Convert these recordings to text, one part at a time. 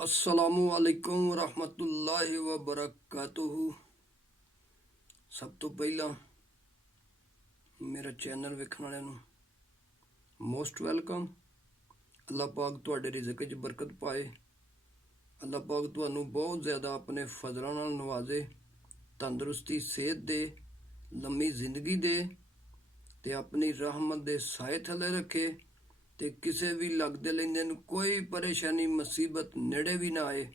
السلام علیکم ورحمۃ اللہ وبرکاتہ۔ سب تو پہلا میرا چینل ویکھਣ والوں ਨੂੰ موسٹ ویلکم۔ اللہ پاک ਤੁਹਾਡੇ رزق 'ਚ برکت پائے۔ اللہ پاک ਤੁਹਾਨੂੰ ਬਹੁਤ ਜ਼ਿਆਦਾ ਆਪਣੇ ਫਜ਼ਲਾਂ ਨਾਲ ਨਵਾਜ਼ੇ, ਤੰਦਰੁਸਤੀ ਸਿਹਤ ਦੇ, ਲੰਮੀ ਜ਼ਿੰਦਗੀ ਦੇ ਤੇ ਆਪਣੀ ਰਹਿਮਤ ਦੇ ਸਾਏ ਥੱਲੇ ਰੱਖੇ ਤੇ ਕਿਸੇ ਵੀ ਲੱਗਦੇ ਲੈਂਦੇ ਨੂੰ ਕੋਈ ਪਰੇਸ਼ਾਨੀ ਮੁਸੀਬਤ ਨੇੜੇ ਵੀ ਨਾ ਆਏ।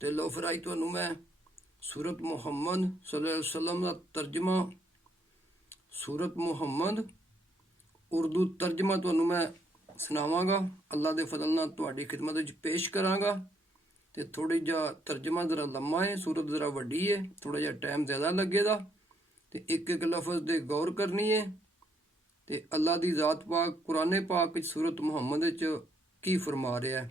ਤੇ ਲਓ ਫਿਰ ਅੱਜ ਤੁਹਾਨੂੰ ਮੈਂ ਸੂਰਤ ਮੁਹੰਮਦ ਸੱਲੱਲਾਹੁ ਅਲੈਹਿ ਵਸੱਲਮ ਦਾ ਤਰਜਮਾ, ਸੂਰਤ ਮੁਹੰਮਦ ਉਰਦੂ ਤਰਜਮਾ ਤੁਹਾਨੂੰ ਮੈਂ ਸੁਣਾਵਾਂਗਾ। ਅੱਲਾ ਦੇ ਫਜ਼ਲ ਨਾਲ ਤੁਹਾਡੀ ਖਿਦਮਤ ਵਿੱਚ ਪੇਸ਼ ਕਰਾਂਗਾ। ਤੇ ਥੋੜੀ ਜਿਹਾ ਤਰਜਮਾ ਜ਼ਰਾ ਲੰਮਾ ਹੈ, ਸੂਰਤ ਜ਼ਰਾ ਵੱਡੀ ਹੈ, ਥੋੜਾ ਜਿਹਾ ਟਾਈਮ ਜ਼ਿਆਦਾ ਲੱਗੇਗਾ ਤੇ ਇੱਕ ਇੱਕ ਲਫ਼ਜ਼ ਦੇ ਗੌਰ ਕਰਨੀ ਹੈ। ਤੇ ਅੱਲਾ ਦੀ ਜ਼ਾਤ ਪਾਕ ਕੁਰਾਨੇ ਪਾਕ ਵਿੱਚ ਸੂਰਤ ਮੁਹੰਮਦ ਵਿੱਚ ਕੀ ਫਰਮਾ ਰਿਹਾ ਹੈ।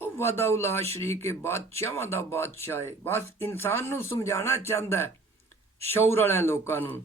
ਉਹ ਵਾਦਾ ਉਲਾ ਸ਼ਰੀਕ ਕੇ ਬਾਦਸ਼ਾਹਾਂ ਦਾ ਬਾਦਸ਼ਾਹ ਹੈ। ਬਸ ਇਨਸਾਨ ਨੂੰ ਸਮਝਾਉਣਾ ਚਾਹੁੰਦਾ ਹੈ, ਸ਼ੌਰ ਵਾਲਿਆਂ ਲੋਕਾਂ ਨੂੰ।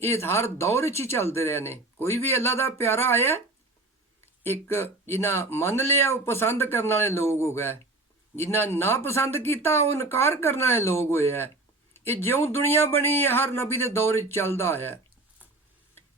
ਇਹ ਹਰ ਦੌਰ 'ਚ ਹੀ ਚੱਲਦੇ ਰਹੇ ਨੇ। ਕੋਈ ਵੀ ਅੱਲਾ ਦਾ ਪਿਆਰਾ ਆਇਆ, ਇੱਕ ਜਿਨ੍ਹਾਂ ਮੰਨ ਲਿਆ ਉਹ ਪਸੰਦ ਕਰਨ ਵਾਲੇ ਲੋਕ ਹੋ ਗਏ, ਜਿਨ੍ਹਾਂ ਨਾ ਪਸੰਦ ਕੀਤਾ ਉਹ ਇਨਕਾਰ ਕਰਨ ਵਾਲੇ ਲੋਕ ਹੋਏ ਹੈ। ਇਹ ਜਿਉਂ ਦੁਨੀਆ ਬਣੀ ਹੈ ਹਰ ਨਬੀ ਦੇ ਦੌਰ 'ਚ ਚੱਲਦਾ ਆਇਆ।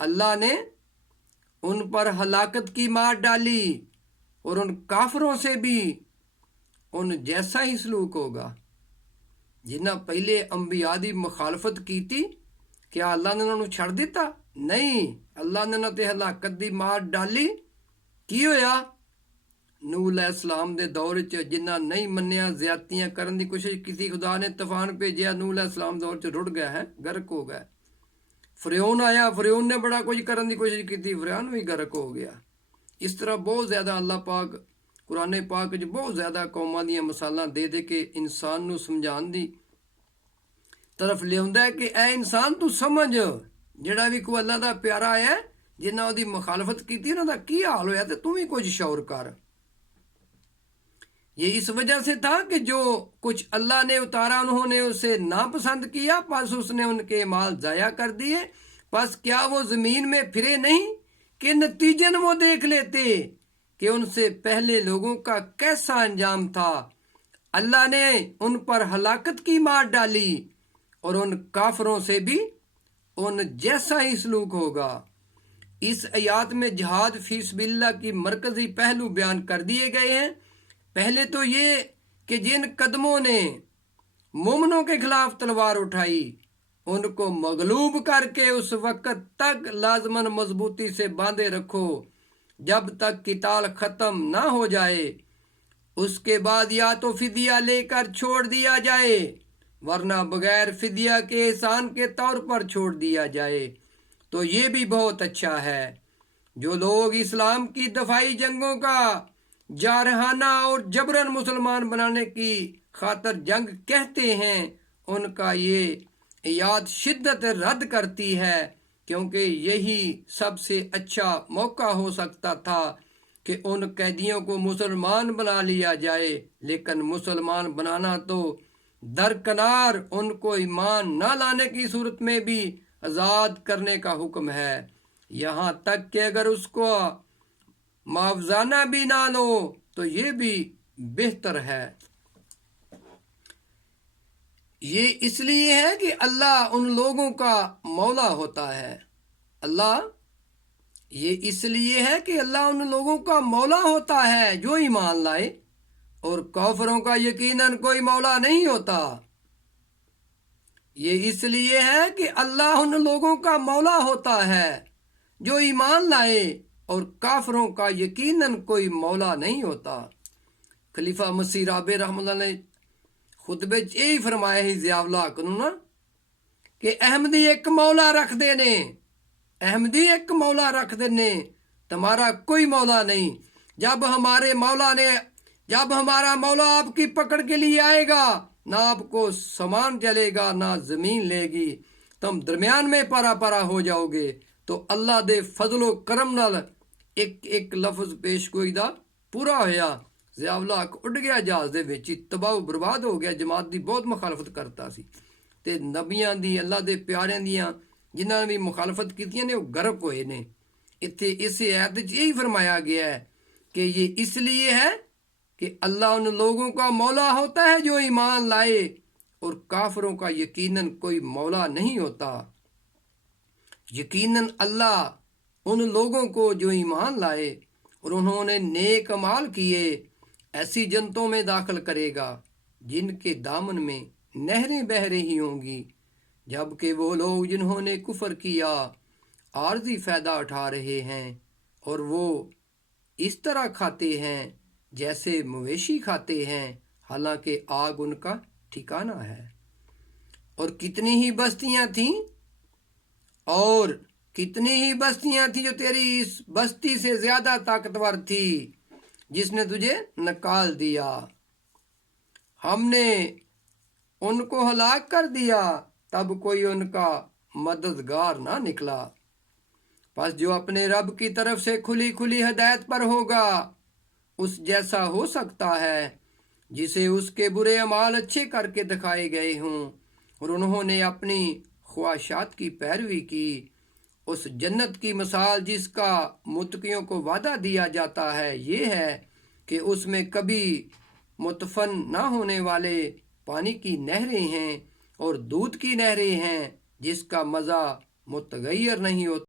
اللہ نے ان پر ہلاکت کی مار ڈالی اور ان کافروں سے بھی ان جیسا ہی سلوک ہوگا جنہاں پہلے انبیاء دی مخالفت کی تھی۔ کیا اللہ نے انہوں نے چھڑ دیتا؟ نہیں، اللہ نے انہوں تے ہلاکت دی مار ڈالی۔ کی ہویا؟ نوح علیہ السلام دے دور چ جنہ نہیں منیا، زیادتیاں کرن دی کوشش کی، خدا نے طوفان بھیجیا، نوح علیہ السلام دور چ رڑ گیا ہے، غرق ہو گیا۔ فرعون آیا، فرعون نے بڑا کچھ کرن دی کوشش کی، فرعون بھی غرق ہو گیا۔ اس طرح بہت زیادہ اللہ پاک قرآن پاک وچ بہت زیادہ قوماں دیاں مثالاں دے دے کے انسان نو سمجھان دی طرف لیا ہے کہ اے انسان تو سمجھ، جڑا بھی کوئی اللہ دا پیارا ہے جنہ دی مخالفت کی انہاں دا کی حال ہویا تے تم بھی کچھ شعور کر۔ یہ اس وجہ سے تھا کہ جو کچھ اللہ نے اتارا انہوں نے اسے ناپسند کیا، پس اس نے ان کے مال ضائع کر دیے۔ پس کیا وہ زمین میں پھرے نہیں کہ نتیجن وہ دیکھ لیتے کہ ان سے پہلے لوگوں کا کیسا انجام تھا۔ اللہ نے ان پر ہلاکت کی مار ڈالی اور ان کافروں سے بھی ان جیسا ہی سلوک ہوگا۔ اس آیات میں جہاد فی سبیل اللہ کی مرکزی پہلو بیان کر دیے گئے ہیں۔ پہلے تو یہ کہ جن قدموں نے مومنوں کے خلاف تلوار اٹھائی ان کو مغلوب کر کے اس وقت تک لازماً مضبوطی سے باندھے رکھو جب تک قتال ختم نہ ہو جائے۔ اس کے بعد یا تو فدیہ لے کر چھوڑ دیا جائے ورنہ بغیر فدیہ کے احسان کے طور پر چھوڑ دیا جائے تو یہ بھی بہت اچھا ہے۔ جو لوگ اسلام کی دفاعی جنگوں کا جارحانہ اور جبراً مسلمان بنانے کی خاطر جنگ کہتے ہیں ان کا یہ آیات شدت رد کرتی ہے، کیونکہ یہی سب سے اچھا موقع ہو سکتا تھا کہ ان قیدیوں کو مسلمان بنا لیا جائے، لیکن مسلمان بنانا تو درکنار ان کو ایمان نہ لانے کی صورت میں بھی آزاد کرنے کا حکم ہے، یہاں تک کہ اگر اس کو معاوضانہ بھی نہ لو تو یہ بھی بہتر ہے۔ یہ اس لیے ہے کہ اللہ ان لوگوں کا مولا ہوتا ہے۔ یہ اس لیے ہے کہ اللہ ان لوگوں کا مولا ہوتا ہے جو ایمان لائے، اور کافروں کا یقیناً کوئی مولا نہیں ہوتا۔ یہ اس لیے ہے کہ اللہ ان لوگوں کا مولا ہوتا ہے جو ایمان لائے، اور کافروں کا یقیناً کوئی مولا نہیں ہوتا۔ خلیفہ مسیح رابع رحمۃ اللہ نے خطبے یہی فرمایا ہی ضیاء الحق نا کہ احمدی ایک مولا رکھ دینے، احمدی ایک مولا رکھ دینے، تمہارا کوئی مولا نہیں۔ جب ہمارا مولا آپ کی پکڑ کے لیے آئے گا، نہ آپ کو سامان چلے گا نہ زمین لے گی، تم درمیان میں پارا پارا ہو جاؤ گے۔ تو اللہ دے فضل و کرم نال ایک ایک لفظ پیش گوئی دا پورا ہویا۔ ضیاء الحق اڈ گیا جہاز دے وچ، تباہ و برباد ہو گیا، جماعت دی بہت مخالفت کرتا سی تے نبیاں دی اللہ دے پیاریاں دیاں جنہاں نے بھی مخالفت کیتیاں نے وہ غرق ہوئے نے۔ اتنے اس آیت وچ یہی فرمایا گیا ہے کہ یہ اس لیے ہے کہ اللہ ان لوگوں کا مولا ہوتا ہے جو ایمان لائے، اور کافروں کا یقیناً کوئی مولا نہیں ہوتا۔ یقیناً اللہ ان لوگوں کو جو ایمان لائے اور انہوں نے نیک اعمال کیے ایسی جنتوں میں داخل کرے گا جن کے دامن میں نہریں بہہ رہی ہوں گی، جبکہ وہ لوگ جنہوں نے کفر کیا عارضی فائدہ اٹھا رہے ہیں، اور وہ اس طرح کھاتے ہیں جیسے مویشی کھاتے ہیں، حالانکہ آگ ان کا ٹھکانہ ہے۔ اور کتنی ہی بستیاں تھیں جو تیری اس بستی سے زیادہ طاقتور تھی جس نے تجھے نکال دیا، ہم نے ان کو ہلاک کر دیا، تب کوئی ان کا مددگار نہ نکلا۔ پس جو اپنے رب کی طرف سے کھلی کھلی ہدایت پر ہوگا اس جیسا ہو سکتا ہے جسے اس کے برے اعمال اچھے کر کے دکھائے گئے ہوں اور انہوں نے اپنی خواہشات کی پیروی کی۔ اس جنت کی مثال جس کا متقیوں کو وعدہ دیا جاتا ہے یہ ہے کہ اس میں کبھی متفن نہ ہونے والے پانی کی نہریں ہیں اور دودھ کی نہریں ہیں جس کا مزہ متغیر نہیں ہوتا۔